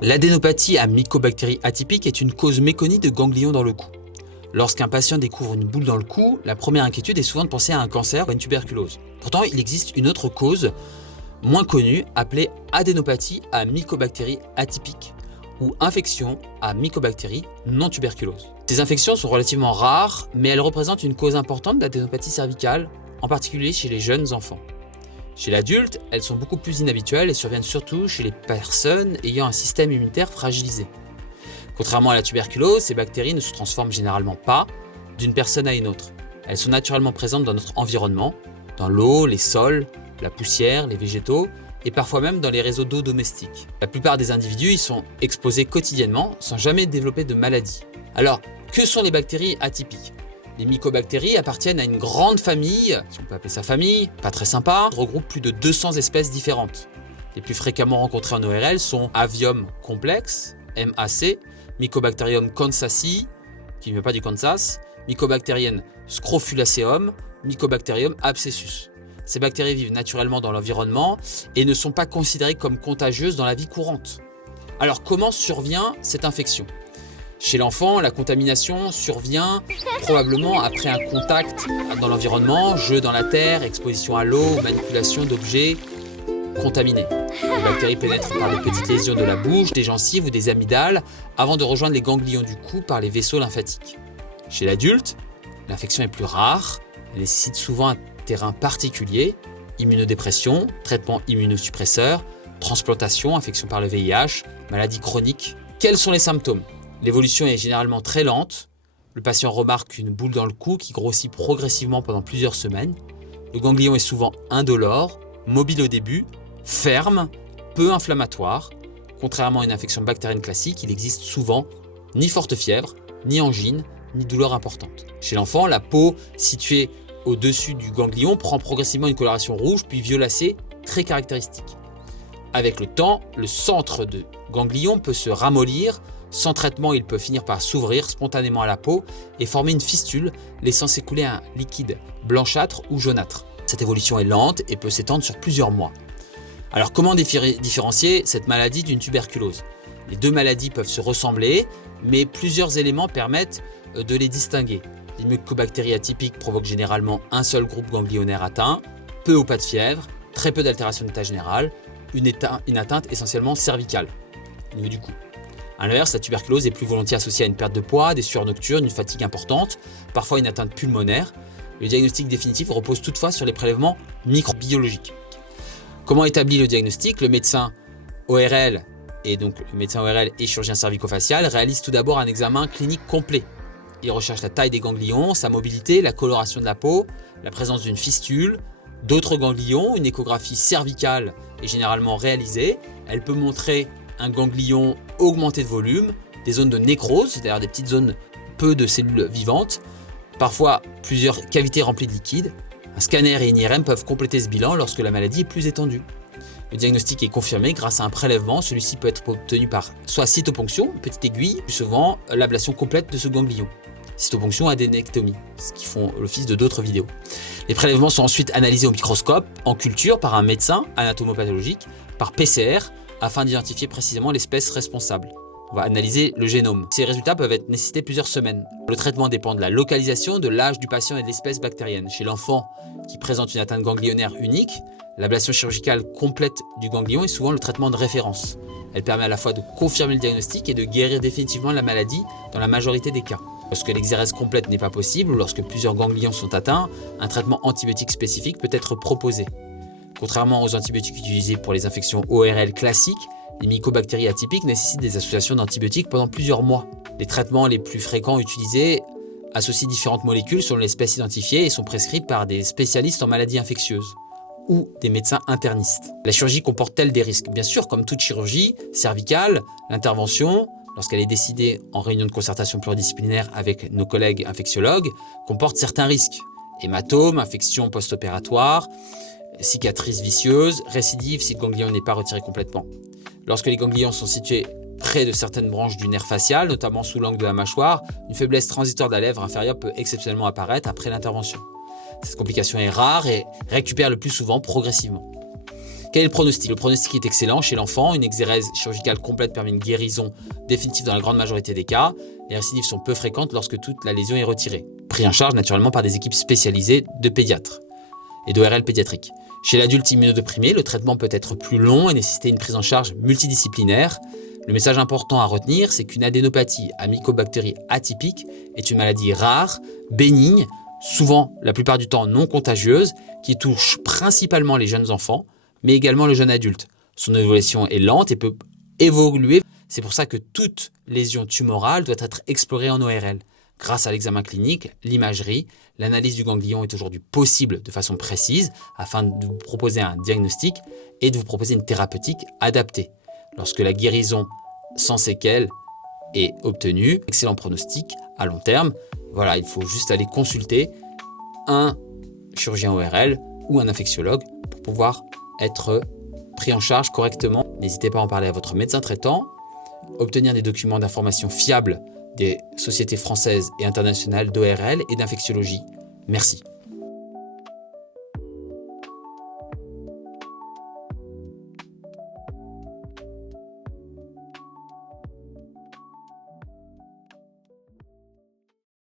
L'adénopathie à mycobactéries atypiques est une cause méconnue de ganglions dans le cou. Lorsqu'un patient découvre une boule dans le cou, la première inquiétude est souvent de penser à un cancer ou à une tuberculose. Pourtant, il existe une autre cause, moins connue, appelée adénopathie à mycobactéries atypiques ou infection à mycobactéries non tuberculose. Ces infections sont relativement rares, mais elles représentent une cause importante d'adénopathie cervicale, en particulier chez les jeunes enfants. Chez l'adulte, elles sont beaucoup plus inhabituelles et surviennent surtout chez les personnes ayant un système immunitaire fragilisé. Contrairement à la tuberculose, ces bactéries ne se transforment généralement pas d'une personne à une autre. Elles sont naturellement présentes dans notre environnement, dans l'eau, les sols, la poussière, les végétaux et parfois même dans les réseaux d'eau domestiques. La plupart des individus y sont exposés quotidiennement sans jamais développer de maladie. Alors, que sont les bactéries atypiques ? Les mycobactéries appartiennent à une grande famille, si on peut appeler ça famille, pas très sympa, regroupe plus de 200 espèces différentes. Les plus fréquemment rencontrées en ORL sont Avium complex, MAC, Mycobacterium kansasi, qui ne vient pas du Kansas, Mycobacterium scrofulaceum, Mycobacterium abscessus. Ces bactéries vivent naturellement dans l'environnement et ne sont pas considérées comme contagieuses dans la vie courante. Alors comment survient cette infection ? Chez l'enfant, la contamination survient probablement après un contact dans l'environnement, jeu dans la terre, exposition à l'eau, manipulation d'objets contaminés. Les bactéries pénètrent par de petites lésions de la bouche, des gencives ou des amygdales avant de rejoindre les ganglions du cou par les vaisseaux lymphatiques. Chez l'adulte, l'infection est plus rare, elle nécessite souvent un terrain particulier, immunodépression, traitement immunosuppresseur, transplantation, infection par le VIH, maladie chronique. Quels sont les symptômes ? L'évolution est généralement très lente. Le patient remarque une boule dans le cou qui grossit progressivement pendant plusieurs semaines. Le ganglion est souvent indolore, mobile au début, ferme, peu inflammatoire. Contrairement à une infection bactérienne classique, il existe souvent ni forte fièvre, ni angine, ni douleur importante. Chez l'enfant, la peau située au-dessus du ganglion prend progressivement une coloration rouge puis violacée très caractéristique. Avec le temps, le centre de ganglion peut se ramollir. Sans traitement, il peut finir par s'ouvrir spontanément à la peau et former une fistule, laissant s'écouler un liquide blanchâtre ou jaunâtre. Cette évolution est lente et peut s'étendre sur plusieurs mois. Alors comment différencier cette maladie d'une tuberculose ? Les deux maladies peuvent se ressembler, mais plusieurs éléments permettent de les distinguer. Les mycobactéries atypiques provoquent généralement un seul groupe ganglionnaire atteint, peu ou pas de fièvre, très peu d'altération d'état général, une atteinte essentiellement cervicale au niveau du cou. A l'inverse, la tuberculose est plus volontiers associée à une perte de poids, des sueurs nocturnes, une fatigue importante, parfois une atteinte pulmonaire. Le diagnostic définitif repose toutefois sur les prélèvements microbiologiques. Comment établit le diagnostic ? Le médecin ORL et chirurgien cervico-facial réalise tout d'abord un examen clinique complet. Il recherche la taille des ganglions, sa mobilité, la coloration de la peau, la présence d'une fistule, d'autres ganglions. Une échographie cervicale est généralement réalisée. Elle peut montrer un ganglion augmenté de volume, des zones de nécrose, c'est-à-dire des petites zones peu de cellules vivantes, parfois plusieurs cavités remplies de liquide. Un scanner et une IRM peuvent compléter ce bilan lorsque la maladie est plus étendue. Le diagnostic est confirmé grâce à un prélèvement. Celui-ci peut être obtenu par soit cytoponction, petite aiguille, plus souvent l'ablation complète de ce ganglion. Cytoponction, adénectomie, ce qui font l'office de d'autres vidéos. Les prélèvements sont ensuite analysés au microscope, en culture, par un médecin anatomopathologique, par PCR, afin d'identifier précisément l'espèce responsable. On va analyser le génome. Ces résultats peuvent nécessiter plusieurs semaines. Le traitement dépend de la localisation, de l'âge du patient et de l'espèce bactérienne. Chez l'enfant qui présente une atteinte ganglionnaire unique, l'ablation chirurgicale complète du ganglion est souvent le traitement de référence. Elle permet à la fois de confirmer le diagnostic et de guérir définitivement la maladie dans la majorité des cas. Lorsque l'exérèse complète n'est pas possible ou lorsque plusieurs ganglions sont atteints, un traitement antibiotique spécifique peut être proposé. Contrairement aux antibiotiques utilisés pour les infections ORL classiques, les mycobactéries atypiques nécessitent des associations d'antibiotiques pendant plusieurs mois. Les traitements les plus fréquents utilisés associent différentes molécules selon l'espèce identifiée et sont prescrits par des spécialistes en maladies infectieuses ou des médecins internistes. La chirurgie comporte-t-elle des risques ? Bien sûr, comme toute chirurgie cervicale, l'intervention, lorsqu'elle est décidée en réunion de concertation pluridisciplinaire avec nos collègues infectiologues, comporte certains risques. Hématomes, infections post-opératoires, cicatrices vicieuses, récidive si le ganglion n'est pas retiré complètement. Lorsque les ganglions sont situés près de certaines branches du nerf facial, notamment sous l'angle de la mâchoire, une faiblesse transitoire de la lèvre inférieure peut exceptionnellement apparaître après l'intervention. Cette complication est rare et récupère le plus souvent progressivement. Quel est le pronostic? Le pronostic est excellent chez l'enfant. Une exérèse chirurgicale complète permet une guérison définitive dans la grande majorité des cas. Les récidives sont peu fréquentes lorsque toute la lésion est retirée. Pris en charge naturellement par des équipes spécialisées de pédiatres et d'ORL pédiatrique. Chez l'adulte immunodéprimé, le traitement peut être plus long et nécessiter une prise en charge multidisciplinaire. Le message important à retenir, c'est qu'une adénopathie à mycobactéries atypique est une maladie rare, bénigne, souvent la plupart du temps non contagieuse, qui touche principalement les jeunes enfants, mais également le jeune adulte. Son évolution est lente et peut évoluer. C'est pour ça que toute lésion tumorale doit être explorée en ORL. Grâce à l'examen clinique, l'imagerie, l'analyse du ganglion est aujourd'hui possible de façon précise afin de vous proposer un diagnostic et de vous proposer une thérapeutique adaptée. Lorsque la guérison sans séquelles est obtenue, excellent pronostic à long terme. Voilà, il faut juste aller consulter un chirurgien ORL ou un infectiologue pour pouvoir être pris en charge correctement. N'hésitez pas à en parler à votre médecin traitant, obtenir des documents d'information fiables des sociétés françaises et internationales d'ORL et d'infectiologie. Merci.